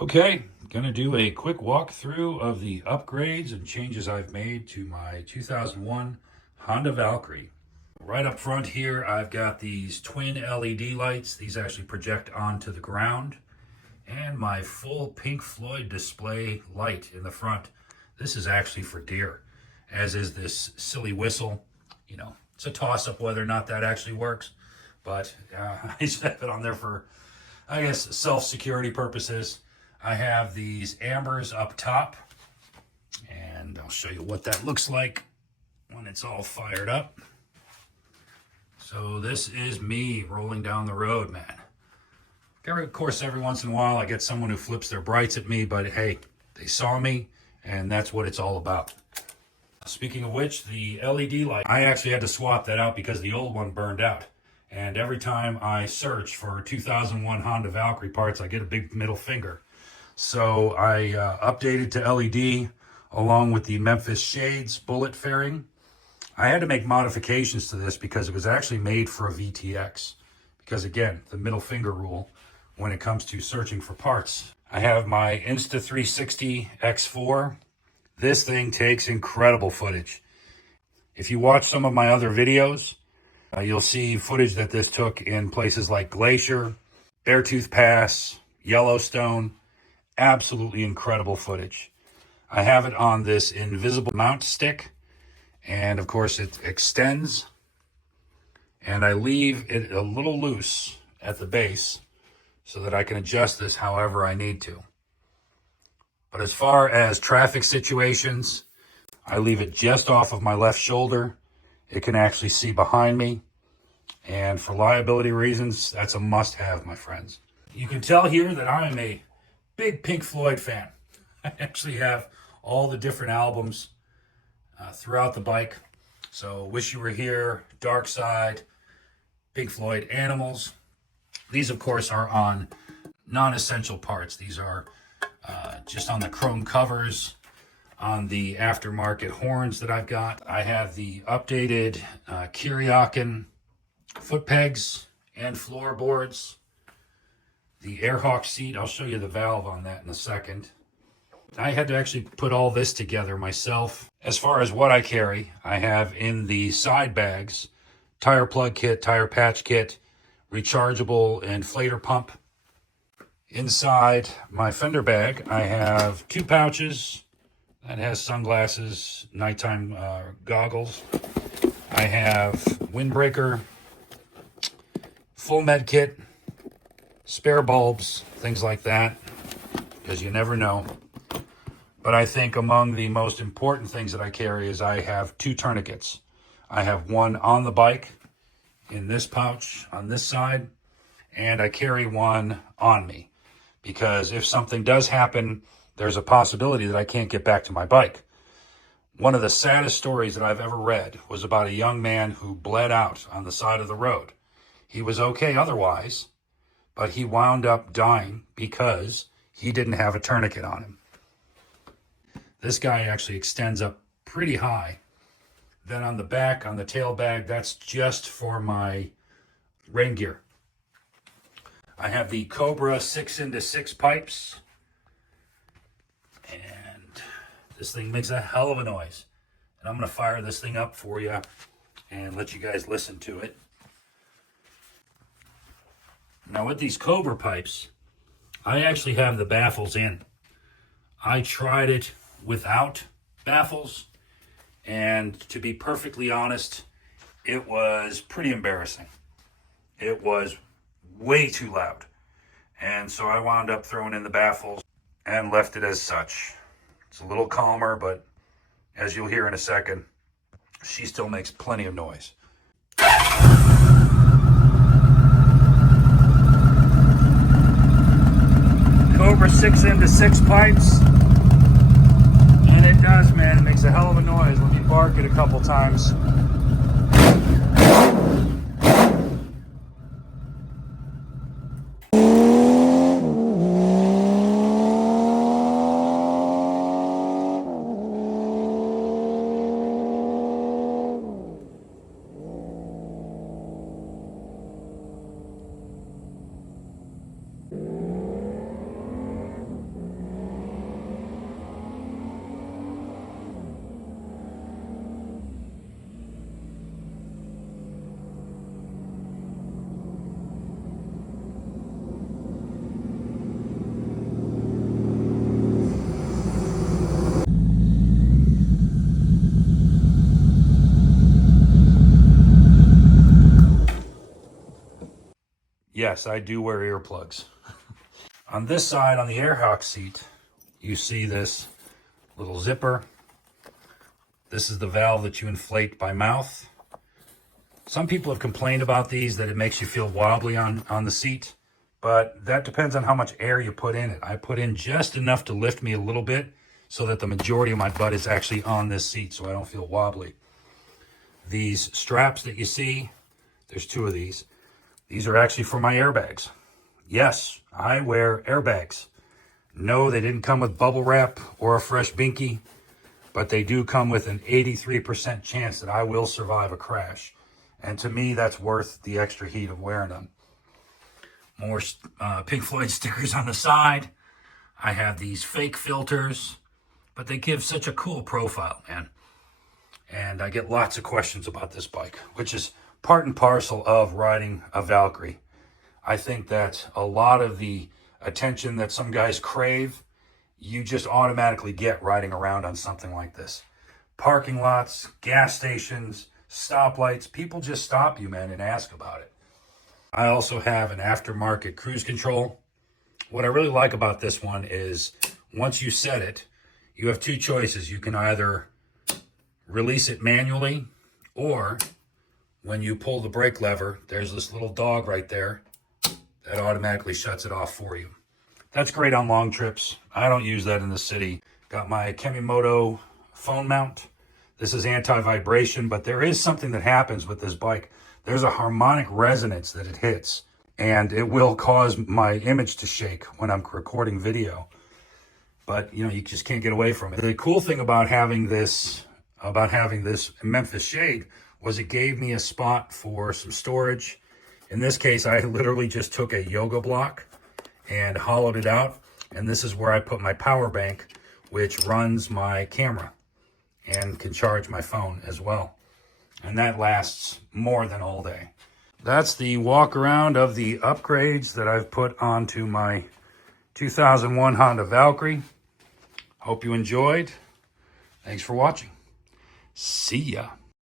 Okay, gonna do a quick walkthrough of the upgrades and changes I've made to my 2001 Honda Valkyrie. Right up front here, I've got these twin LED lights. These actually project onto the ground. And my full Pink Floyd display light in the front. This is actually for deer, as is this silly whistle. You know, it's a toss-up whether or not that actually works. But I just have it on there for, I guess, self-security purposes. I have these ambers up top, and I'll show you what that looks like when it's all fired up. So this is me rolling down the road, man. Of course, every once in a while I get someone who flips their brights at me, but hey, they saw me, and that's what it's all about. Speaking of which, the LED light, I actually had to swap that out because the old one burned out. And every time I search for 2001 Honda Valkyrie parts, I get a big middle finger. So I updated to LED along with the Memphis Shades bullet fairing. I had to make modifications to this because it was actually made for a VTX. Because again, the middle finger rule when it comes to searching for parts. I have my Insta360 X4. This thing takes incredible footage. If you watch some of my other videos, you'll see footage that this took in places like Glacier, Beartooth Pass, Yellowstone. Absolutely incredible footage. I have it on this invisible mount stick, and of course it extends, and I leave it a little loose at the base so that I can adjust this however I need to. But as far as traffic situations, I leave it just off of my left shoulder. It can actually see behind me, and for liability reasons, that's a must-have, my friends. You can tell here that I am a big Pink Floyd fan. I actually have all the different albums throughout the bike. So Wish You Were Here, Dark Side, Pink Floyd, Animals. These, of course, are on non-essential parts. These are just on the chrome covers, on the aftermarket horns that I've got. I have the updated Kiriakin foot pegs and floorboards. The Airhawk seat, I'll show you the valve on that in a second. I had to actually put all this together myself. As far as what I carry, I have in the side bags, tire plug kit, tire patch kit, rechargeable inflator pump. Inside my fender bag, I have 2 pouches. That has sunglasses, nighttime goggles. I have windbreaker, full med kit, spare bulbs, things like that, because you never know. But I think among the most important things that I carry is I have 2 tourniquets. I have one on the bike in this pouch on this side, and I carry one on me because if something does happen, there's a possibility that I can't get back to my bike. One of the saddest stories that I've ever read was about a young man who bled out on the side of the road. He was okay otherwise, but he wound up dying because he didn't have a tourniquet on him. This guy actually extends up pretty high. Then on the back, on the tail bag, that's just for my rain gear. I have the Cobra 6x6 pipes. And this thing makes a hell of a noise. And I'm going to fire this thing up for you and let you guys listen to it. Now with these Cobra pipes, I actually have the baffles in. I tried it without baffles, and to be perfectly honest, it was pretty embarrassing. It was way too loud. And so I wound up throwing in the baffles and left it as such. It's a little calmer, but as you'll hear in a second, she still makes plenty of noise. Cobra 6x6 pipes, and it does, man. It makes a hell of a noise. Let me bark it a couple times. Yes, I do wear earplugs. On this side, on the airhawk seat, you see this little zipper. This is the valve that you inflate by mouth. Some people have complained about these, that it makes you feel wobbly on the seat, but that depends on how much air you put in it. I put in just enough to lift me a little bit so that the majority of my butt is actually on this seat so I don't feel wobbly. These straps that you see, there's two of these. These are actually for my airbags. Yes, I wear airbags. No, they didn't come with bubble wrap or a fresh binky, but they do come with an 83% chance that I will survive a crash. And to me, that's worth the extra heat of wearing them. More Pink Floyd stickers on the side. I have these fake filters, but they give such a cool profile, man. And I get lots of questions about this bike, which is part and parcel of riding a Valkyrie. I think that a lot of the attention that some guys crave, you just automatically get riding around on something like this. Parking lots, gas stations, stoplights, people just stop you, man, and ask about it. I also have an aftermarket cruise control. What I really like about this one is once you set it, you have two choices. You can either release it manually, or when you pull the brake lever, there's this little dog right there that automatically shuts it off for you. That's great on long trips. I don't use that in the city. Got my Kemimoto phone mount. This is anti-vibration, but there is something that happens with this bike. There's a harmonic resonance that it hits, and it will cause my image to shake when I'm recording video. But, you know, you just can't get away from it. The cool thing about having this Memphis shade was it gave me a spot for some storage. In this case, I literally just took a yoga block and hollowed it out. And this is where I put my power bank, which runs my camera and can charge my phone as well. And that lasts more than all day. That's the walk around of the upgrades that I've put onto my 2001 Honda Valkyrie. Hope you enjoyed. Thanks for watching. See ya.